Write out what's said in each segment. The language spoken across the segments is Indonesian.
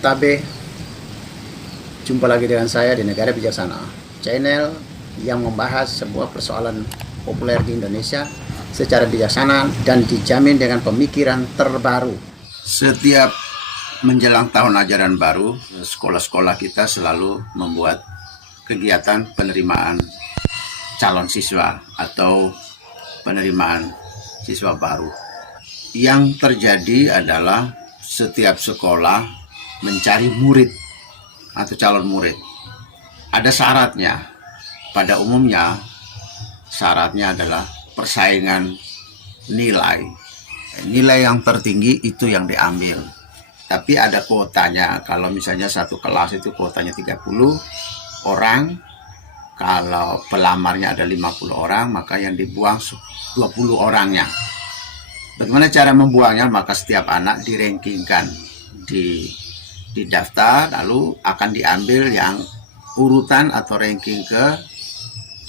Tabe, jumpa lagi dengan saya di Negara Bijaksana, channel yang membahas sebuah persoalan populer di Indonesia secara bijaksana dan dijamin dengan pemikiran terbaru. Setiap menjelang tahun ajaran baru, sekolah-sekolah kita selalu membuat kegiatan penerimaan calon siswa atau penerimaan siswa baru. Yang terjadi adalah setiap sekolah mencari murid atau calon murid. Ada syaratnya. Pada umumnya syaratnya adalah persaingan nilai. Nilai yang tertinggi itu yang diambil. Tapi ada kuotanya. Kalau misalnya satu kelas itu kuotanya 30 orang, kalau pelamarnya ada 50 orang, maka yang dibuang 20 orangnya. Bagaimana cara membuangnya? Maka setiap anak dirankingkan di daftar, lalu akan diambil yang urutan atau ranking ke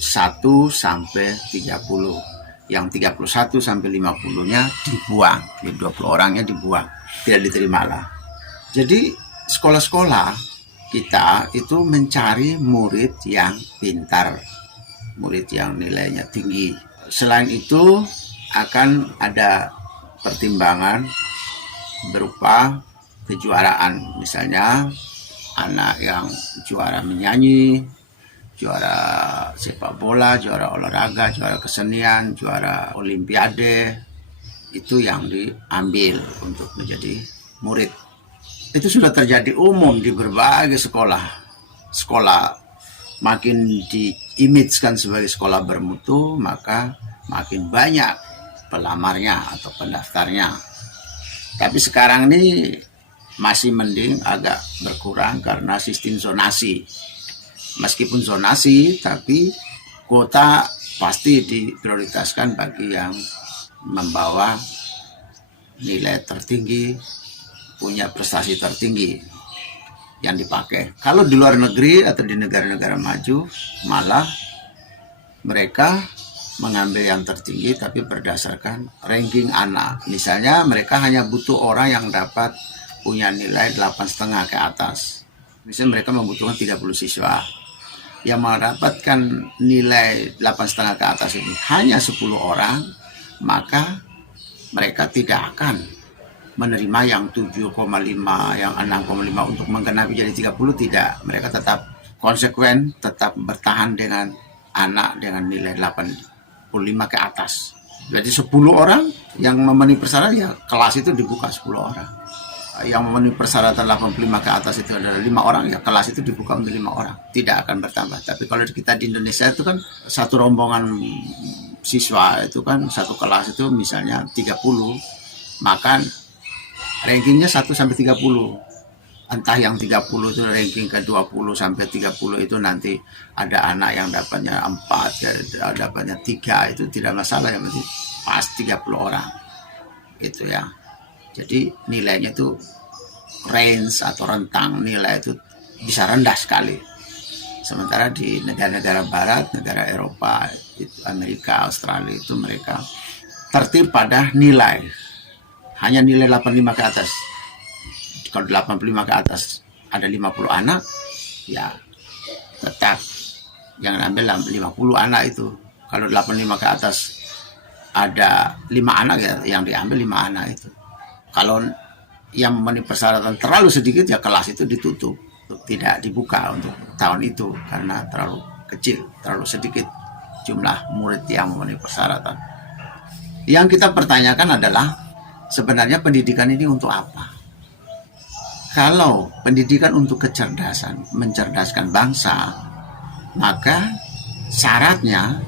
1 sampai 30. Yang 31 sampai 50-nya dibuang, 20 orangnya dibuang, tidak diterima lah. Jadi sekolah-sekolah kita itu mencari murid yang pintar, murid yang nilainya tinggi. Selain itu akan ada pertimbangan berupa kejuaraan, misalnya anak yang juara menyanyi, juara sepak bola, juara olahraga, juara kesenian, juara olimpiade, itu yang diambil untuk menjadi murid. Itu sudah terjadi umum di berbagai sekolah. Sekolah makin diimagekan sebagai sekolah bermutu, maka makin banyak pelamarnya atau pendaftarnya. Tapi sekarang ini masih mending, agak berkurang karena sistem zonasi. Meskipun zonasi, tapi kuota pasti diprioritaskan bagi yang membawa nilai tertinggi, punya prestasi tertinggi yang dipakai. Kalau di luar negeri atau di negara-negara maju, malah mereka mengambil yang tertinggi tapi berdasarkan ranking anak. Misalnya mereka hanya butuh orang yang dapat punya nilai 8,5 ke atas. Misalnya mereka membutuhkan 30 siswa. Yang mendapatkan nilai 8,5 ke atas ini hanya 10 orang, maka mereka tidak akan menerima yang 7,5, yang 6,5 untuk menggenapi jadi 30, tidak. Mereka tetap konsekuen, tetap bertahan dengan anak dengan nilai 85 ke atas. Jadi 10 orang yang memenuhi persyaratan, ya kelas itu dibuka 10 orang. Yang memenuhi persyaratan 85 ke atas itu adalah 5 orang, ya kelas itu dibuka untuk 5 orang. Tidak akan bertambah. Tapi kalau kita di Indonesia itu kan satu rombongan siswa itu kan satu kelas itu misalnya 30, maka rankingnya 1 sampai 30. Entah yang 30 itu ranking ke 20 sampai 30 itu nanti ada anak yang dapatnya 4, dapatnya 3, itu tidak masalah, yang penting pas 30 orang. Itu ya. Jadi nilainya itu range atau rentang nilai itu bisa rendah sekali. Sementara di negara-negara barat, negara Eropa, Amerika, Australia itu mereka tertib pada nilai. Hanya nilai 85 ke atas. Kalau 85 ke atas ada 50 anak, ya tetap yang ambil 50 anak itu. Kalau 85 ke atas ada 5 anak, ya yang diambil 5 anak itu. Kalau yang memenuhi persyaratan terlalu sedikit, ya kelas itu ditutup, tidak dibuka untuk tahun itu karena terlalu kecil, terlalu sedikit jumlah murid yang memenuhi persyaratan. Yang kita pertanyakan adalah sebenarnya pendidikan ini untuk apa? Kalau pendidikan untuk kecerdasan, mencerdaskan bangsa, maka syaratnya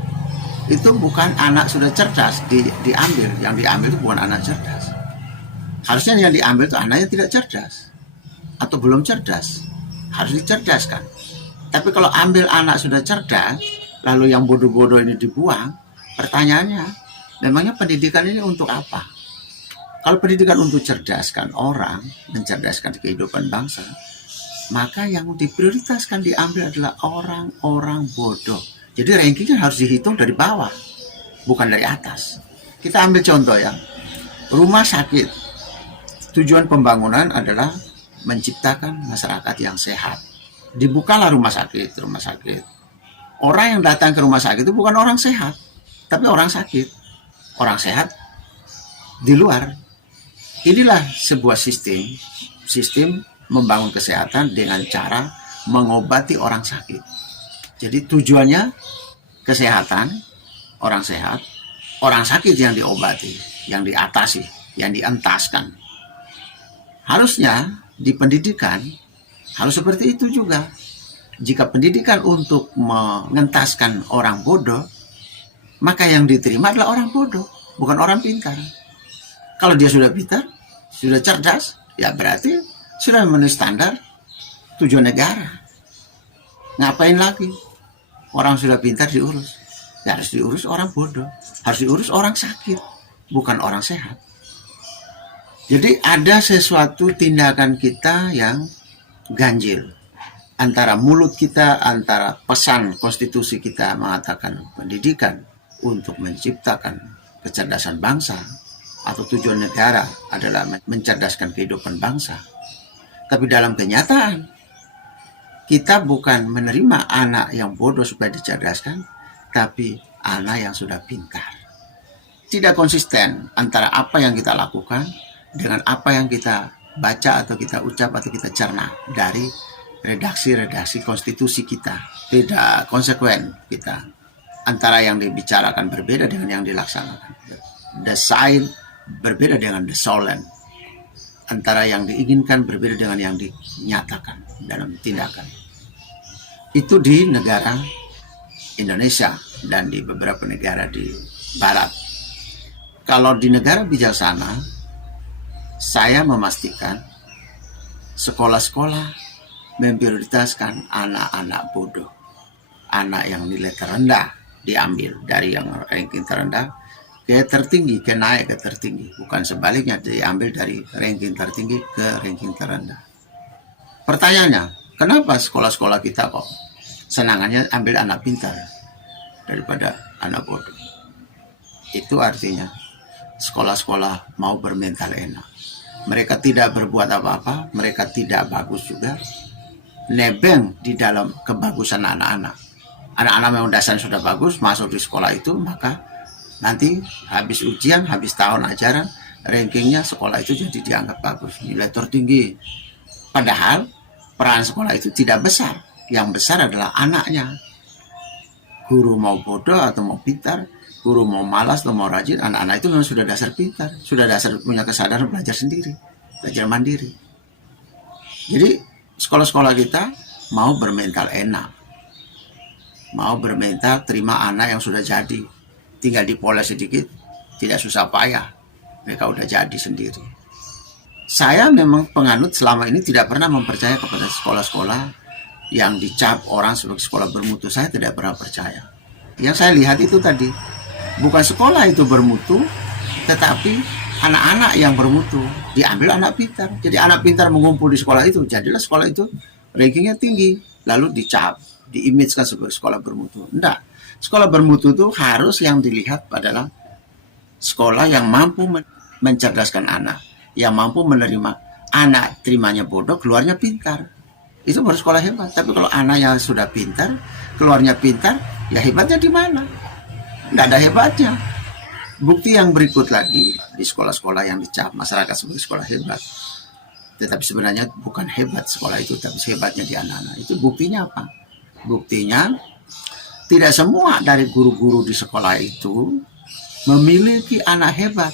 itu bukan anak sudah cerdas diambil. Yang diambil itu bukan anak cerdas. Harusnya yang diambil itu anaknya tidak cerdas atau belum cerdas. Harus dicerdaskan. Tapi kalau ambil anak sudah cerdas, lalu yang bodoh-bodoh ini dibuang, pertanyaannya, memangnya pendidikan ini untuk apa? Kalau pendidikan untuk cerdaskan orang, mencerdaskan kehidupan bangsa, maka yang diprioritaskan diambil adalah orang-orang bodoh. Jadi rankingnya harus dihitung dari bawah, bukan dari atas. Kita ambil contoh ya, rumah sakit. Tujuan pembangunan adalah menciptakan masyarakat yang sehat. Dibukalah rumah sakit. Orang yang datang ke rumah sakit itu bukan orang sehat, tapi orang sakit. Orang sehat di luar. Inilah sebuah sistem membangun kesehatan dengan cara mengobati orang sakit. Jadi tujuannya kesehatan, orang sehat, orang sakit yang diobati, yang diatasi, yang dientaskan. Harusnya di pendidikan harus seperti itu juga. Jika pendidikan untuk mengentaskan orang bodoh, maka yang diterima adalah orang bodoh, bukan orang pintar. Kalau dia sudah pintar, sudah cerdas, ya berarti sudah memenuhi standar tujuan negara. Ngapain lagi? Orang sudah pintar diurus. Ya harus diurus orang bodoh, harus diurus orang sakit, bukan orang sehat. Jadi ada sesuatu tindakan kita yang ganjil. Antara mulut kita, antara pesan konstitusi kita mengatakan pendidikan untuk menciptakan kecerdasan bangsa, atau tujuan negara adalah mencerdaskan kehidupan bangsa. Tapi dalam kenyataan, kita bukan menerima anak yang bodoh supaya dicerdaskan, tapi anak yang sudah pintar. Tidak konsisten antara apa yang kita lakukan dengan apa yang kita baca atau kita ucap atau kita cerna dari redaksi-redaksi konstitusi kita. Tidak konsekuen kita. Antara yang dibicarakan berbeda dengan yang dilaksanakan. The sign berbeda dengan the solen. Antara yang diinginkan berbeda dengan yang dinyatakan dalam tindakan. Itu di negara Indonesia dan di beberapa negara di barat. Kalau di negara bijaksana, saya memastikan sekolah-sekolah memprioritaskan anak-anak bodoh, anak yang nilai terendah diambil dari yang ranking terendah ke tertinggi, ke naik ke tertinggi, bukan sebaliknya diambil dari ranking tertinggi ke ranking terendah. Pertanyaannya, kenapa sekolah-sekolah kita kok senangannya ambil anak pintar daripada anak bodoh? Itu artinya sekolah-sekolah mau bermental enak. Mereka tidak berbuat apa-apa, mereka tidak bagus juga, nebeng di dalam kebagusan anak-anak. Anak-anak memang dasarnya sudah bagus, masuk di sekolah itu, maka nanti habis ujian, habis tahun ajaran, rankingnya sekolah itu jadi dianggap bagus, nilai tertinggi. Padahal peran sekolah itu tidak besar, yang besar adalah anaknya. Guru mau bodoh atau mau pintar, guru mau malas atau mau rajin, anak-anak itu memang sudah dasar pintar, sudah dasar punya kesadaran belajar sendiri, belajar mandiri. Jadi sekolah-sekolah kita mau bermental enak, mau bermental terima anak yang sudah jadi, tinggal dipoles sedikit, tidak susah payah, mereka udah jadi sendiri. Saya memang penganut selama ini tidak pernah mempercaya kepada sekolah-sekolah yang dicap orang sebagai sekolah bermutu. Saya tidak pernah percaya. Yang saya lihat itu tadi, bukan sekolah itu bermutu, tetapi anak-anak yang bermutu. Diambil anak pintar. Jadi anak pintar mengumpul di sekolah itu, jadilah sekolah itu rankingnya tinggi. Lalu dicap, diimagekan sebagai sekolah bermutu. Enggak. Sekolah bermutu itu harus yang dilihat adalah sekolah yang mampu mencerdaskan anak, yang mampu menerima anak terimanya bodoh, keluarnya pintar. Itu baru sekolah hebat. Tapi kalau anak yang sudah pintar, keluarnya pintar, ya hebatnya di mana? Tidak ada hebatnya. Bukti yang berikut lagi di sekolah-sekolah yang dicap masyarakat sebagai sekolah hebat, tetapi sebenarnya bukan hebat sekolah itu, tapi hebatnya di anak-anak. Itu buktinya apa? Buktinya tidak semua dari guru-guru di sekolah itu memiliki anak hebat,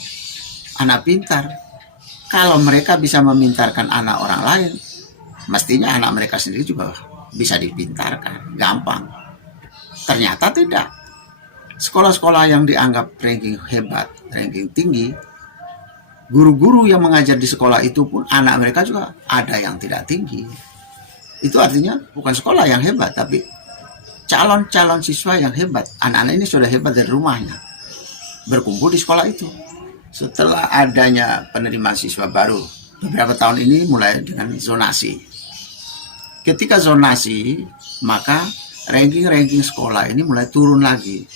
anak pintar. Kalau mereka bisa memintarkan anak orang lain, mestinya anak mereka sendiri juga bisa dipintarkan, gampang. Ternyata tidak. Sekolah-sekolah yang dianggap ranking hebat, ranking tinggi, guru-guru yang mengajar di sekolah itu pun anak mereka juga ada yang tidak tinggi. Itu artinya bukan sekolah yang hebat, tapi calon-calon siswa yang hebat. Anak-anak ini sudah hebat dari rumahnya, berkumpul di sekolah itu. Setelah adanya penerimaan siswa baru, beberapa tahun ini mulai dengan zonasi. Ketika zonasi, maka ranking-ranking sekolah ini mulai turun lagi,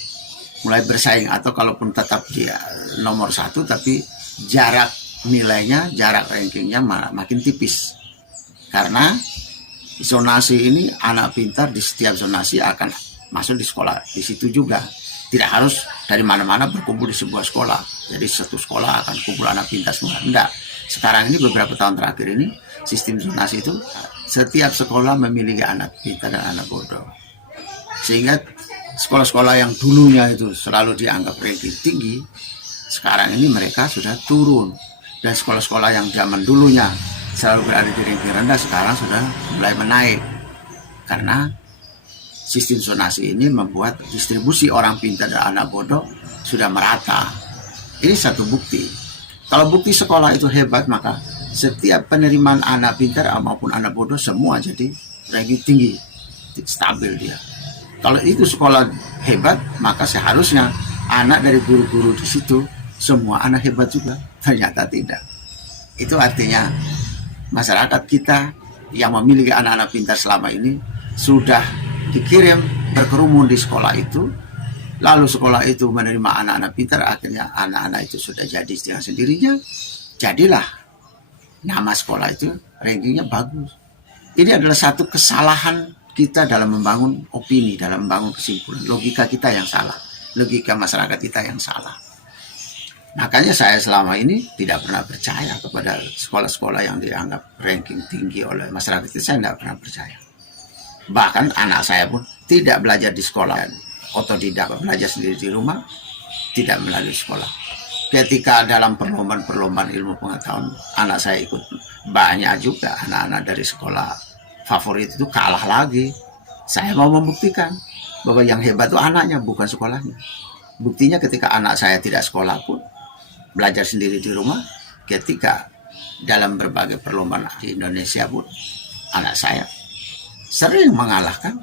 mulai bersaing, atau kalaupun tetap dia nomor 1, tapi jarak nilainya, jarak rankingnya makin tipis. Karena zonasi ini, anak pintar di setiap zonasi akan masuk di sekolah di situ juga. Tidak harus dari mana-mana berkumpul di sebuah sekolah. Jadi satu sekolah akan kumpul anak pintar semua. Enggak. Sekarang ini beberapa tahun terakhir ini sistem zonasi itu setiap sekolah memiliki anak pintar dan anak bodoh. Sehingga sekolah-sekolah yang dulunya itu selalu dianggap ranking tinggi, sekarang ini mereka sudah turun. Dan sekolah-sekolah yang zaman dulunya selalu berada di ranking rendah, sekarang sudah mulai menaik. Karena sistem zonasi ini membuat distribusi orang pintar dan anak bodoh sudah merata. Ini satu bukti. Kalau bukti sekolah itu hebat, maka setiap penerimaan anak pintar maupun anak bodoh semua jadi ranking tinggi, stabil dia. Kalau itu sekolah hebat, maka seharusnya anak dari guru-guru di situ semua anak hebat juga. Ternyata tidak. Itu artinya masyarakat kita yang memiliki anak-anak pintar selama ini sudah dikirim berkerumun di sekolah itu, lalu sekolah itu menerima anak-anak pintar, akhirnya anak-anak itu sudah jadi dengan sendirinya, jadilah nama sekolah itu rankingnya bagus. Ini adalah satu kesalahan kita dalam membangun opini, dalam membangun kesimpulan. Logika kita yang salah, logika masyarakat kita yang salah. Makanya saya selama ini tidak pernah percaya kepada sekolah-sekolah yang dianggap ranking tinggi oleh masyarakat itu. Saya tidak pernah percaya. Bahkan anak saya pun tidak belajar di sekolah, otodidak, belajar sendiri di rumah, tidak melalui sekolah. Ketika dalam perlombaan ilmu pengetahuan, anak saya ikut, banyak juga anak-anak dari sekolah favorit itu kalah lagi. Saya mau membuktikan bahwa yang hebat itu anaknya, bukan sekolahnya. Buktinya ketika anak saya tidak sekolah pun, belajar sendiri di rumah, ketika dalam berbagai perlombaan di Indonesia pun, anak saya sering mengalahkan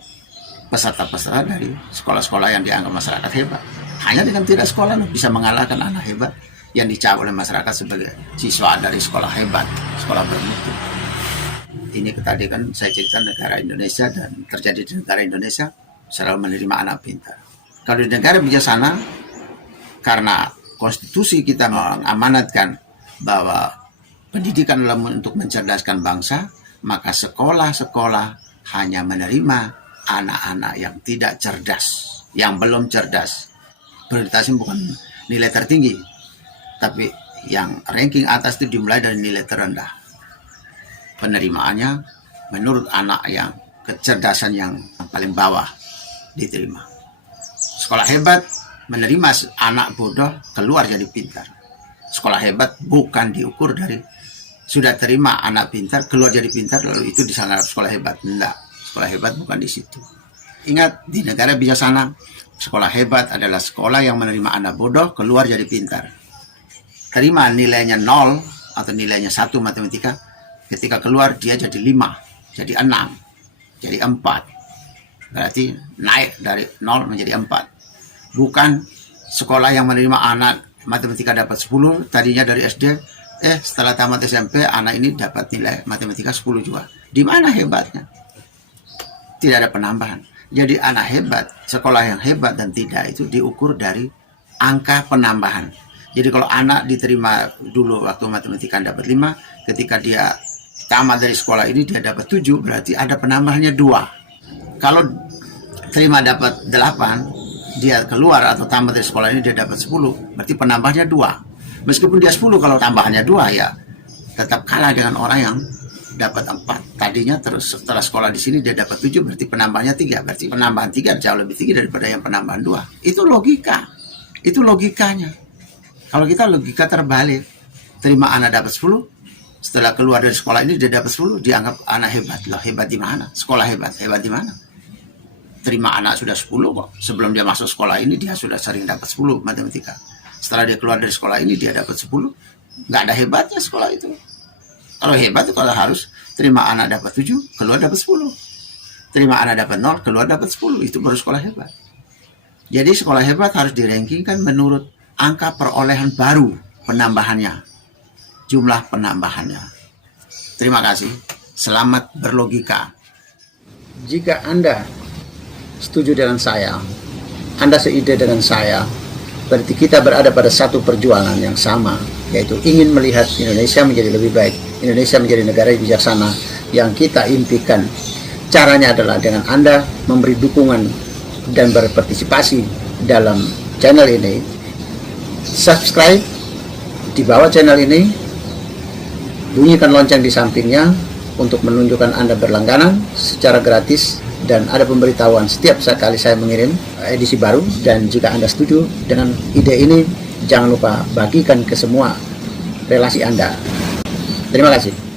peserta-peserta dari sekolah-sekolah yang dianggap masyarakat hebat. Hanya dengan tidak sekolah bisa mengalahkan anak hebat yang dicap oleh masyarakat sebagai siswa dari sekolah hebat, sekolah bermutu. Ini tadi kan saya cerita negara Indonesia, dan terjadi di negara Indonesia selalu menerima anak pintar. Kalau di negara bijaksana, karena konstitusi kita mengamanatkan bahwa pendidikan adalah untuk mencerdaskan bangsa, maka sekolah-sekolah hanya menerima anak-anak yang tidak cerdas, yang belum cerdas. Prioritasnya bukan nilai tertinggi, tapi yang ranking atas itu dimulai dari nilai terendah. Penerimaannya menurut anak yang kecerdasan yang paling bawah diterima. Sekolah hebat menerima anak bodoh keluar jadi pintar. Sekolah hebat bukan diukur dari sudah terima anak pintar keluar jadi pintar lalu itu disanggap sekolah hebat. Enggak, sekolah hebat bukan di situ. Ingat, di negara bijaksana, sekolah hebat adalah sekolah yang menerima anak bodoh keluar jadi pintar. Terima nilainya 0 atau nilainya 1 matematika, ketika keluar dia jadi 5, jadi 6, jadi 4. Berarti naik dari 0 menjadi 4. Bukan sekolah yang menerima anak matematika dapat 10, tadinya dari SD, setelah tamat SMP anak ini dapat nilai matematika 10 juga. Di mana hebatnya? Tidak ada penambahan. Jadi anak hebat, sekolah yang hebat dan tidak itu diukur dari angka penambahan. Jadi kalau anak diterima dulu waktu matematika dapat 5, ketika dia tamat dari sekolah ini dia dapat 7, berarti ada penambahannya 2. Kalau terima dapat 8, dia keluar atau tamat dari sekolah ini dia dapat 10, berarti penambahnya 2. Meskipun dia 10, kalau tambahannya 2 ya tetap kalah dengan orang yang dapat 4 tadinya, terus setelah sekolah di sini dia dapat 7, berarti penambahnya 3, berarti penambahan 3 jauh lebih tinggi daripada yang penambahan 2. Itu logika, itu logikanya. Kalau kita logika terbalik, terima anak dapat 10, setelah keluar dari sekolah ini dia dapat 10, dianggap anak hebat. Loh, hebat di mana? Sekolah hebat, hebat di mana? Terima anak sudah 10 kok, sebelum dia masuk sekolah ini dia sudah sering dapat 10 matematika. Setelah dia keluar dari sekolah ini dia dapat 10, nggak ada hebatnya sekolah itu. Kalau hebat itu kalau harus terima anak dapat 7, keluar dapat 10. Terima anak dapat 0, keluar dapat 10, itu baru sekolah hebat. Jadi sekolah hebat harus dirankingkan menurut angka perolehan baru, penambahannya, jumlah penambahannya. Terima kasih, selamat berlogika. Jika Anda setuju dengan saya, Anda seide dengan saya, berarti kita berada pada satu perjuangan yang sama, yaitu ingin melihat Indonesia menjadi lebih baik, Indonesia menjadi negara yang bijaksana, yang kita impikan. Caranya adalah dengan Anda memberi dukungan dan berpartisipasi dalam channel ini. Subscribe di bawah channel ini, bunyikan lonceng di sampingnya untuk menunjukkan Anda berlangganan secara gratis, dan ada pemberitahuan setiap kali saya mengirim edisi baru. Dan jika Anda setuju dengan ide ini, jangan lupa bagikan ke semua relasi Anda. Terima kasih.